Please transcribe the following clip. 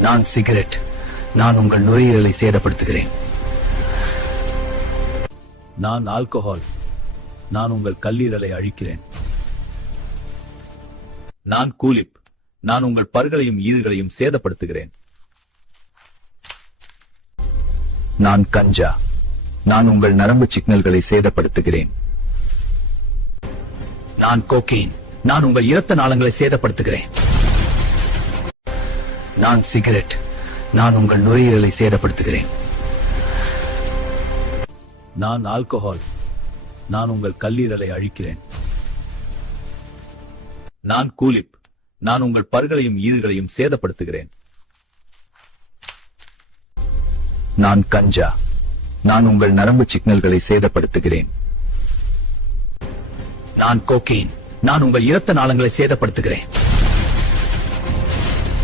நான் சிகரெட். நான் உங்கள் நுரையீரலை சேதப்படுத்துகிறேன். நான் ஆல்கஹால். நான் உங்கள் கல்லீரலை அழிக்கிறேன். நான் கூலிப். நான் உங்கள் பற்களையும் ஈறுகளையும் சேதப்படுத்துகிறேன். நான் கஞ்சா. நான் உங்கள் நரம்பு சிக்னல்களை சேதப்படுத்துகிறேன். நான் கோகெயின். நான் உங்கள் இரத்த நாளங்களை சேதப்படுத்துகிறேன். நான் சிகரெட். நான் உங்கள் நுரையீரலை சேதப்படுத்துகிறேன். நான் ஆல்கஹால். நான் உங்கள் கல்லீரலை அழிக்கிறேன். நான் கூலிப். நான் உங்கள் பற்களையும் ஈறுகளையும் சேதப்படுத்துகிறேன். நான் கஞ்சா. நான் உங்கள் நரம்பு சிக்னல்களை சேதப்படுத்துகிறேன். நான் கோகெயின். நான் உங்கள் இரத்த நாளங்களை சேதப்படுத்துகிறேன்.